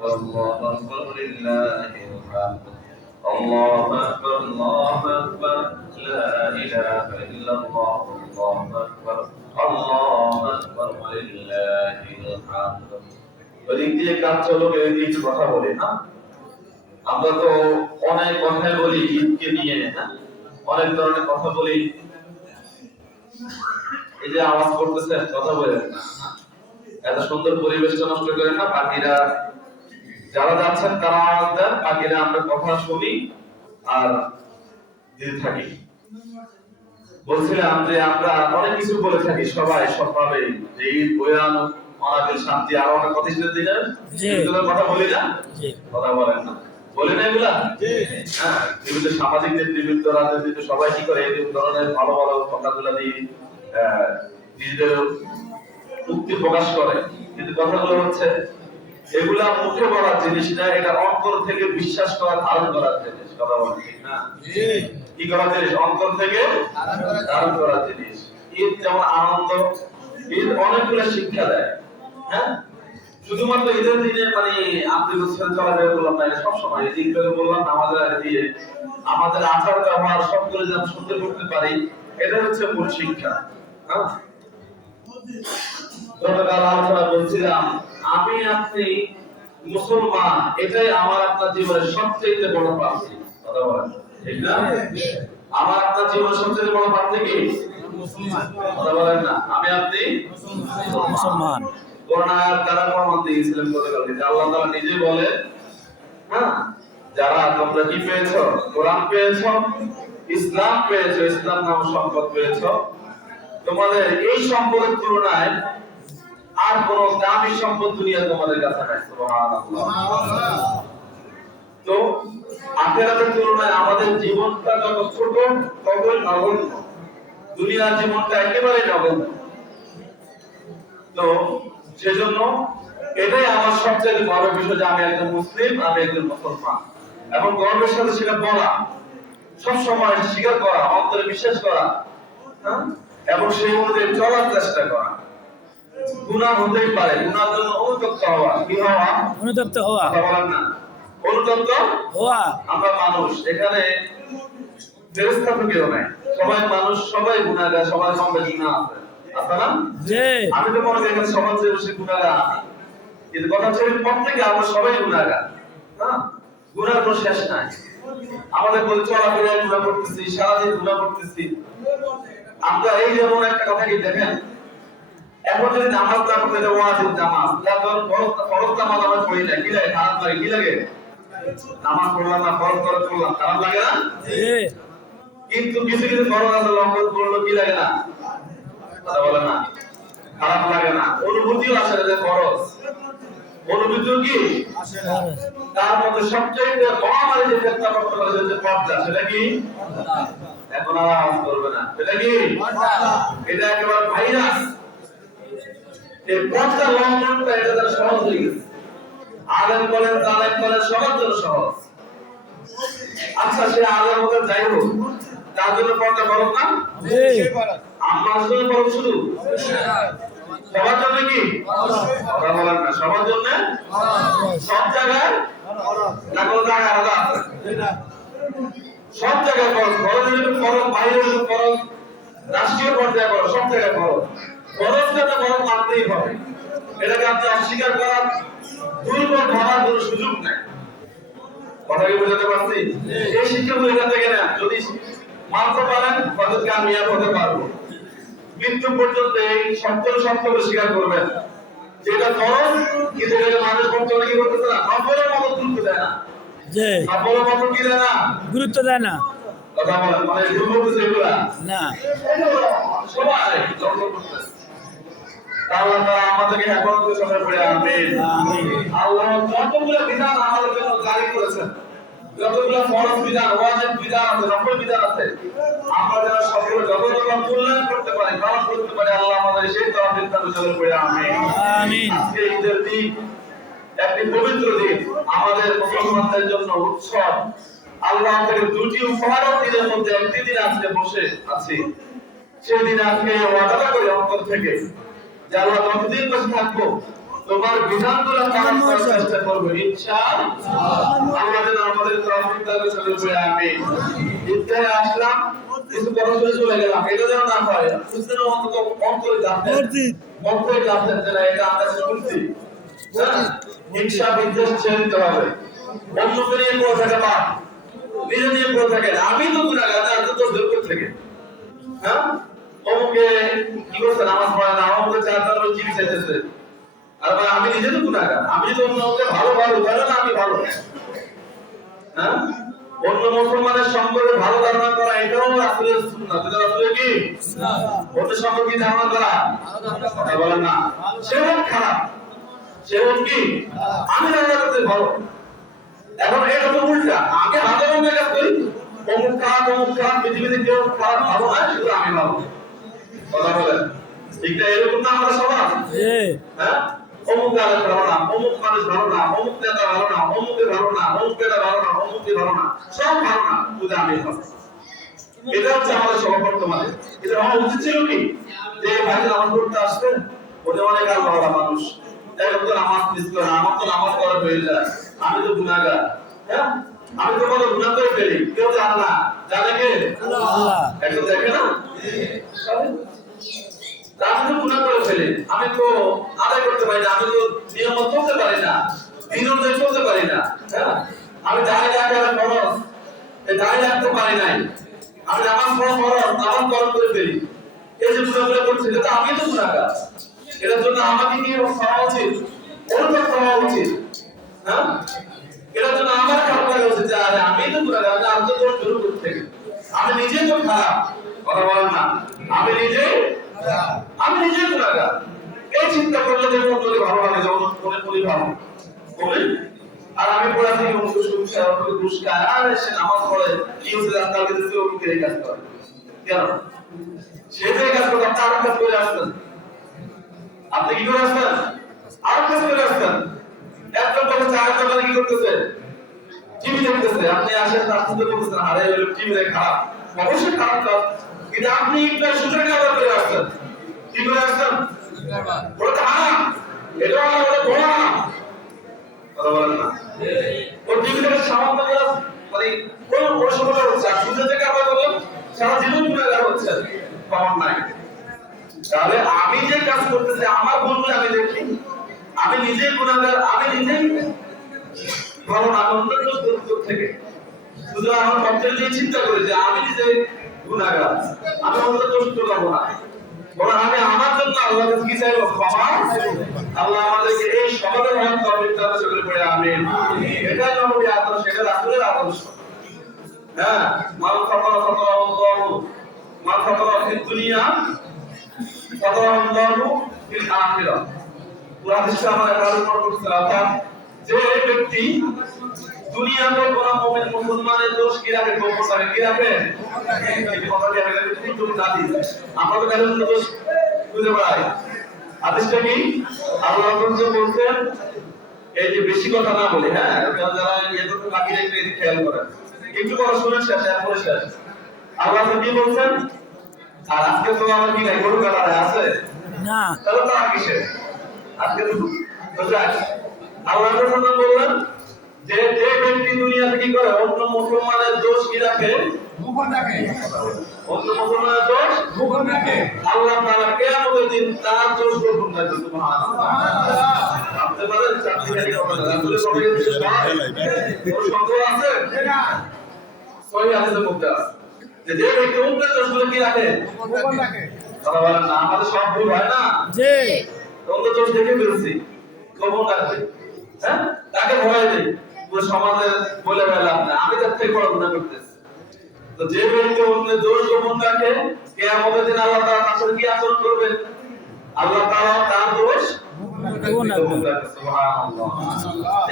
الله أكبر لله الحمد الله أكبر الله أكبر لا إله إلا الله الله أكبر الله أكبر ولله الحمد ওদিক দিয়ে কাজ চলো এদিক কথা বলে না আমরা তো অনেক কথা বলি ঈদকে নিয়ে না অনেক ধরনের কথা বলি এই যে আওয়াজ করতেছে কথা বলেন না এত সুন্দর পরিবেশটা নষ্ট করেন না বাকিরা যারা যাচ্ছেন তারা আওয়াজ দেন বাকিরা আমরা কথা শুনি আর দিতে থাকি বলছিলাম যে আমরা অনেক কিছু বলে থাকি সবাই সবভাবে যে ঈদ বয়ান অনাবিল শান্তি আর অনেক কথা শুনে দিলেন এগুলোর কথা বলি না কথা বলেন না বলে না এগুলা হ্যাঁ বিভিন্ন সামাজিক বিভিন্ন রাজনীতি সবাই কি করে এই ধরনের ভালো ভালো কথাগুলো দিয়ে নিজেদের মুক্তি প্রকাশ করে কিন্তু কথাগুলো হচ্ছে এগুলা মুখে বলার জিনিস না এটা অন্তর থেকে বিশ্বাস করা ধারণ করার জিনিস কথা বলেন ঠিক না কি করার জিনিস অন্তর থেকে ধারণ করার জিনিস ঈদ যেমন আনন্দ ঈদ অনেকগুলো শিক্ষা দেয় হ্যাঁ শুধুমাত্র ঈদের দিনে মানে আপনি বলছেন চলাফেরা করলাম না সব সময় ঈদ করে বললাম আমাদের আগে দিয়ে আমাদের আচার ব্যবহার সবগুলো যেন সুন্দর করতে পারি এটা হচ্ছে মূল শিক্ষা হ্যাঁ গতকাল আলোচনা বলছিলাম আমি আপনি মুসলমান এটাই আমার আপনার জীবনের সবচেয়ে বড় প্রাপ্তি কথা বলেন ঠিক না আমার আপনার জীবনের সবচেয়ে বড় প্রাপ্তি কি মুসলমান কথা বলেন না আমি আপনি মুসলমান কোরআন আয়াত দ্বারা প্রমাণ দিয়েছিলেন গতকাল যে আল্লাহ তাআলা নিজে বলে হ্যাঁ যারা তোমরা কি পেয়েছো কোরআন পেয়েছো ইসলাম পেয়েছো ইসলাম নামক সম্পদ পেয়েছো তোমাদের এই সম্পদের তুলনায় আর কোন দামি সম্পদ দুনিয়া তোমাদের কাছে নাই সুবহানাল্লাহ তো আখিরাতের তুলনায় আমাদের জীবনটা যত ছোট ততই নগণ্য দুনিয়ার জীবনটা একেবারে নগণ্য তো সেজন্য এটাই আমার সবচেয়ে বড় বিষয় যে আমি একজন মুসলিম আমি একজন মুসলমান এবং গর্বের সাথে সেটা বলা সবসময় স্বীকার করা অন্তরে বিশ্বাস করা হ্যাঁ এবং সেই অনুযায়ী চলার চেষ্টা করা গুনাহ হতেই পারে গুনাহের জন্য অনুতপ্ত হওয়া কি হওয়া অনুতপ্ত হওয়া বলেন না অনুতপ্ত হওয়া আমরা মানুষ এখানে ফেরেশতা তো কেউ নাই সবাই মানুষ সবাই গুনাহগার সবাই সঙ্গে গুনাহ আছে আপনারা জি আমি তো মনে করি এখানে সবার চেয়ে বেশি গুনাহগার কিন্তু কথা হচ্ছে প্রত্যেকে আমরা সবাই গুনাহগার হ্যাঁ গুনাহের কোনো শেষ নাই আমাদের বলে চলাফেরায় গুনাহ করতেছি সারাদিন গুনাহ করতেছি আমরা এই যেমন একটা কথা কি দেখেন এখন যদি নামাজ না পড়তে যাওয়া আছে নামাজ তারপর ফরজ নামাজ আমরা পড়ি না কি লাগে খারাপ লাগে কি লাগে নামাজ পড়লাম না ফরজ করলাম খারাপ লাগে না কিন্তু কিছু কিছু ফরজ আছে লঙ্ঘন করলো কি লাগে না কথা বলে না খারাপ লাগে না অনুভূতিও আসে যে ফরজ অনুভূতিও কি আসে না তার মধ্যে সবচেয়ে মহামারী যে চেষ্টা করতে পারে যে পর্দা সেটা কি এখন আর আওয়াজ করবে না সেটা কি এটা একেবারে ভাইরাস এই পর্দা লঙ্ঘনটা এটা তার সহজ হয়ে গেছে আলেম বলেন জালেম বলেন সবার জন্য সহজ আচ্ছা সে আলেম হোক যাই হোক তার জন্য পর্দা ফরজ না আমার জন্য ফরজ শুধু সবার জন্য কি কথা বলেন না সবার জন্য সব জায়গায় না কোনো জায়গায় আলাদা আছে সব জায়গায় ফরজ ফরজের ফরজ বাইরে ফরজ রাষ্ট্রীয় পর্যায়ে ফরজ সব জায়গায় ফরজ ফরজটা তো ফরজ মানতেই হবে এটাকে আপনি অস্বীকার করার দুর্বল ভাবার কোনো সুযোগ নাই কথা কি বুঝাতে পারছি এই শিক্ষাগুলো এখান থেকে না যদি মানতে পারেন হয়তো কামিয়াব হতে পারবো মৃত্যু পর্যন্ত এই সত্যকে স্বীকার করবেন যেটা ফরজ কিন্তু এটাকে মানুষ বর্তমানে কি করতেছে না নফলের মতো গুরুত্ব দেয় না নফলের মতো কি দেয় না গুরুত্ব দেয় না কথা বলেন মানে ভুল করতেছে এগুলা না সবাই আল্লাহ তাআলা আমাদেরকে হেফাজতের সাথে পড়ে আমিন আল্লাহ যতগুলো বিধান আমাদের জন্য জারি করেছেন যতগুলো ফরজ বিধান ওয়াজিব বিধান আছে নফল বিধান আছে আমরা যারা সকলে যতগুলো মূল্যায়ন করতে পারি পালন করতে পারি আল্লাহ আমাদের সেই তৌফিক দান করুন পড়ে আমিন আমিন আজকে ঈদের দিন একটি পবিত্র দিন আমাদের মুসলমানদের জন্য উৎসব আল্লাহ থেকে দুটি উপহার দিনের মধ্যে একটি দিন আজকে বসে আছি সেই দিন আজকে ওয়াদা করি অন্তর থেকে যে আল্লাহ যতদিন বসে থাকবো তোমার বিধানগুলো পালন করার চেষ্টা করব ইনশাআল্লাহ। আল্লাহ যেন আমাদের তৌফিক দান করে। আমিন। ইত্যাদি আসলাম কিছু পড়াশোনা চলে গেলাম, এটা যেন না হয় বুঝতেন অন্তত অন্তরে জানতেন যে না এটা আমরা শুনছি। হিংসা বিদ্বেষ ছেড়ে দিতে হবে। অন্যকে নিয়ে পড়ে থাকে বা নিজে নিয়ে পড়ে থাকে আমি তো গুনাহগার না, তো দূর করে থেকে হ্যাঁ অমুকে কি করছে নামাজ পড়ে না, অমুকে চার তার জিবি চাইতেছে, আর ভাই আমি নিজে তো গুনাহগার, আমি তো অন্যকে ভালো তাহলে না আমি ভালো। হ্যাঁ অন্য মুসলমানের সম্পর্কে ভালো ধারণা করা এটাও রাসূলের সুন্নাত। এটা রাসূলের কি সুন্নাত। অন্য সম্পর্কে ধারণা করা কথা বলেন না, সেও খারাপ, সেও কি আমি ধারণা করতে ভালো। এখন এটা তো উল্টা, আগে হাতে মনে কাজ করি অমুক খারাপ পৃথিবীতে কেউ খারাপ ভালো না, শুধু আমি ভালো। কথা বলেন ঠিক না? এরকম না আমরা সবাই হ্যাঁ অমুক আলেম ভালো না, অমুক মানুষ ভালো না, অমুক নেতা ভালো না, অমুকে ভালো না, অমুক নেতা ভালো না, অমুকে ভালো না, সব ভালো না, শুধু আমি ভালো। এটা হচ্ছে আমাদের সবার বর্তমানে। এটা হওয়া উচিত ছিল কি যে ভাই নামাজ পড়তে আসবে, ওটা অনেক আল্লাহওয়ালা মানুষ, এখন তো নামাজ মিস করে, আমার তো নামাজ পড়া হয়ে যায়, আমি তো গুনাহগার, হ্যাঁ আমি তো কত গুনাহ করে ফেলি, কেউ জানে না, জানে কে আল্লাহ। একটু দেখে না আমি তো গুনাহ করে ফেলি, আমি তো আদায় করতে পারি না, আমি তো নিয়ম চলতে পারি না, দিন অনুযায়ী চলতে পারি না, হ্যাঁ আমি দাঁড়িয়ে রাখতে ফরজ, এই দাঁড়িয়ে রাখতে পারি নাই, আমি নামাজ পড়া ফরজ, নামাজ পালন করে ফেলি, এই যে গুনাহগুলো করছি এটা আমি তো গুনাহগার, এটার জন্য আমাকে কি হওয়া উচিত, অনুতপ্ত হওয়া উচিত। হ্যাঁ এটার জন্য আমার খারাপ লাগা উচিত যে আরে আমি তো গুনাহগার, আমি তো দোষ শুরু করতে থেকে আমি নিজেই তো খারাপ। কথা বলেন না, আমি নিজেই গুনাহগার। এই চিন্তা করলে যে মনকে ভালো লাগে, যেমন মনে করি ভালো বলেন, আর আমি পড়া থেকে মুখ শুনছি আর ওকে দুষ খায়, আর সে নামাজ পড়ে কি হচ্ছে রাস্তার ভিতরে ওকে কে কাজ করে কেন, সে যে কাজ করে আপনি আর কাজ করে আসছেন, আপনি কি করে আসছেন আর কাজ করে আসছেন। একজন বলে চার দোকানে কি করতেছে, টিভি দেখতেছে, আপনি আসেন রাস্তাতে বলতেছেন আরে টিভি দেখে খারাপ, অবশ্যই খারাপ কাজ, কিন্তু আপনি একটা সুযোগ আবার করে আসছেন, কি করে আসছেন ওটা হারাম, এটা ওটা বড় হারাম। কথা বলেন না, ওই টিভি থেকে সামান্য মানে কোন সমস্যা হচ্ছে, আর সুযোগ থেকে আবার বলেন সারা জীবন গুনাহগার হচ্ছে, পাওয়ার নাই। তাহলে আমি যে কাজ করতেছি আমার ভুলগুলো আমি দেখি, আমি নিজেই গুনাহগার, আমি নিজেই ভালো না, অন্য দোষ থেকে শুধু আমার পক্ষে যে চিন্তা করে যে আমি নিজে গুনাহগার, আমি অন্য দোষ করবো না, বরং আমি আমার জন্য আল্লাহর কাছে কি চাইবো, ক্ষমা। আল্লাহ আমাদেরকে এই সমাধান হওয়ার তৌফিক দান করে পড়ে আমিন। এটাই নবীর আদর্শ, এটা রাসূলের আদর্শ। হ্যাঁ মান ফাতারা ফাতারাল্লাহু মান ফাতারা ফিদ দুনিয়া ফাতারাল্লাহু ফিল আখিরাহ। পুরা হাদিসটা আমরা কারণ করতেছি, অর্থাৎ যে ব্যক্তি দুনিয়াতে কোন মুমিন মুসলমানের দোষ কি রাখে, গোপন রাখে, কি রাখে এই কথাটি আমি কিন্তু জানি, আমরা তো কারণ দোষ খুঁজে পাই। হাদিসটা কি আল্লাহ রাসূল বলছেন, এই যে বেশি কথা না বলি, হ্যাঁ যারা এতটুকু বাকি রেখে এদিকে খেয়াল করেন, একটু কথা শুনে শেষ এরপরে শেষ। আল্লাহ কি বলছেন, আর আজকে তো আমার কি নাই, গরু কাটারে আছে না, তাহলে তো আগে শেষ আজকে তো যাক। আল্লাহ রাসূল বললেন যে যে ব্যক্তি দুনিয়াতে কি করে অন্য মুসলমানের দোষ কি রাখে, গোপন রাখে, অন্য মুসলমানের দোষ গোপন রাখে, আল্লাহ তাআলা কিয়ামতের দিন তার দোষ গোপন রাখবে। সুবহানাল্লাহ। আপনি বলেন চাকরি কথা রাসূলের কথা কি ওর সন্দেহ আছে না, সহি হাদিসে মুক্তা যে যে ব্যক্তি অন্য দোষগুলো কি রাখে, গোপন রাখে। কথা বলেন না, আমাদের সব ভুল হয় না, জি অন্য দোষ দেখে ফেলছি, গোপন রাখবে, হ্যাঁ তাকে ভয় দেই, পুরো সমাজে বলে বেড়ালাম না আমি তার থেকে বড় গুনাহ করতেছি। তো যে ব্যক্তি অন্যের দোষ গোপন রাখে, কিয়ামতের দিন আল্লাহ তাআলা তার সাথে কি আচরণ করবেন, আল্লাহ তাআলা তার দোষ গোপন রাখবে। সুবহানাল্লাহ।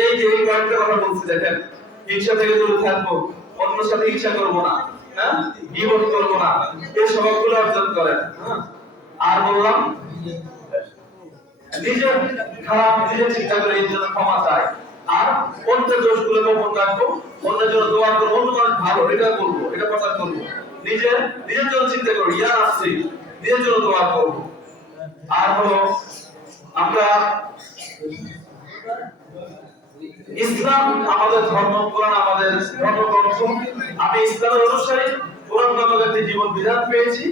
এই যে এই কয়েকটা কথা বলছি দেখেন, হিংসা থেকে দূরে থাকবো, অন্যের সাথে হিংসা করব না, হ্যাঁ গীবত করব না, এই স্বভাবগুলো অর্জন করেন। হ্যাঁ আর বললাম নিজের খারাপ নিজে চিন্তা করে এই জন্য ক্ষমা চাই, আর অন্যের দোষগুলো গোপন রাখবো, অন্যের জন্য দোয়া করবো, অন্য মানুষ ভালো এটা করবো, এটা প্রচার করবো, নিজের জন্য চিন্তা করবো, ইয়া আসছি নিজের জন্য দোয়া করবো। আর হলো আমরা ইসলাম আমাদের ধর্ম, কোরআন আমাদের ধর্মগ্রন্থ। আমি ইসলামের অনুসারী, কোরআন নামক একটি জীবন বিধান পেয়েছি।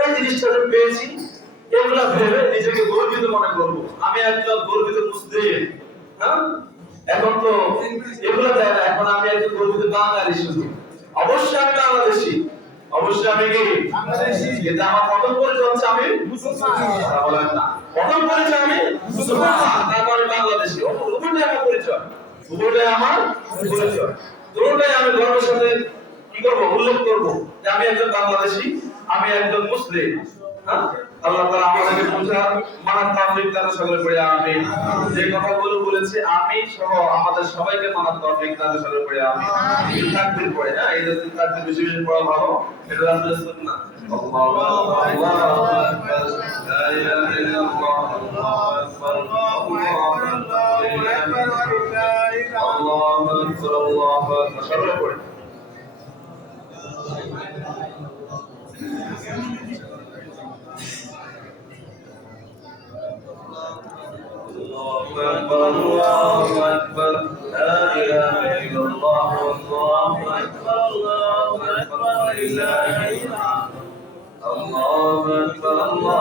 এই জিনিসটা যে পেয়েছি, এগুলা ভেবে নিজেকে গর্বিত মনে করব। আমি একজন গর্বিত মুসলিম। হ্যাঁ, এখন তো এগুলা দেয় না, এখন আমি একজন গর্বিত বাঙালি শুধু। অবশ্যই আমি বাংলাদেশি, অবশ্যই আমি কি বাংলাদেশি, কিন্তু আমার প্রথম পরিচয় হচ্ছে আমি মুসলমান। বলেন না, প্রথম পরিচয় আমি মুসলমান, তারপরে বাংলাদেশি। উভয়টাই আমার পরিচয়, উভয়টাই আমার পরিচয়। দুটোটাই আমি গর্বের সাথে কি করব, উল্লেখ করব যে আমি একজন বাংলাদেশি, আমি একজন মুসলিম। হ্যাঁ, আল্লাহ তাআলা আমাদেরকে বোঝার মানার তৌফিক দান সকলে পড়ে আমিন। যে কথাগুলো বলেছি আমি সহ আমাদের সবাইকে মানার তৌফিক দান সকলে পড়ে আমিন। তাকবীর পড়ে, হ্যাঁ, এই যে তাকবীর বেশি বেশি পড়া ভালো, এটা রাসূলের সুন্নাহ। আল্লাহু আকবার, আল্লাহু আকবার, লা ইলাহা ইল্লাল্লাহ, আল্লাহু আকবার, আল্লাহু আকবার, আল্লাহু আকবার, সকলে পড়ে। الله أكبر الله أكبر لا إله إلا الله الله أكبر لله الله أكبر الله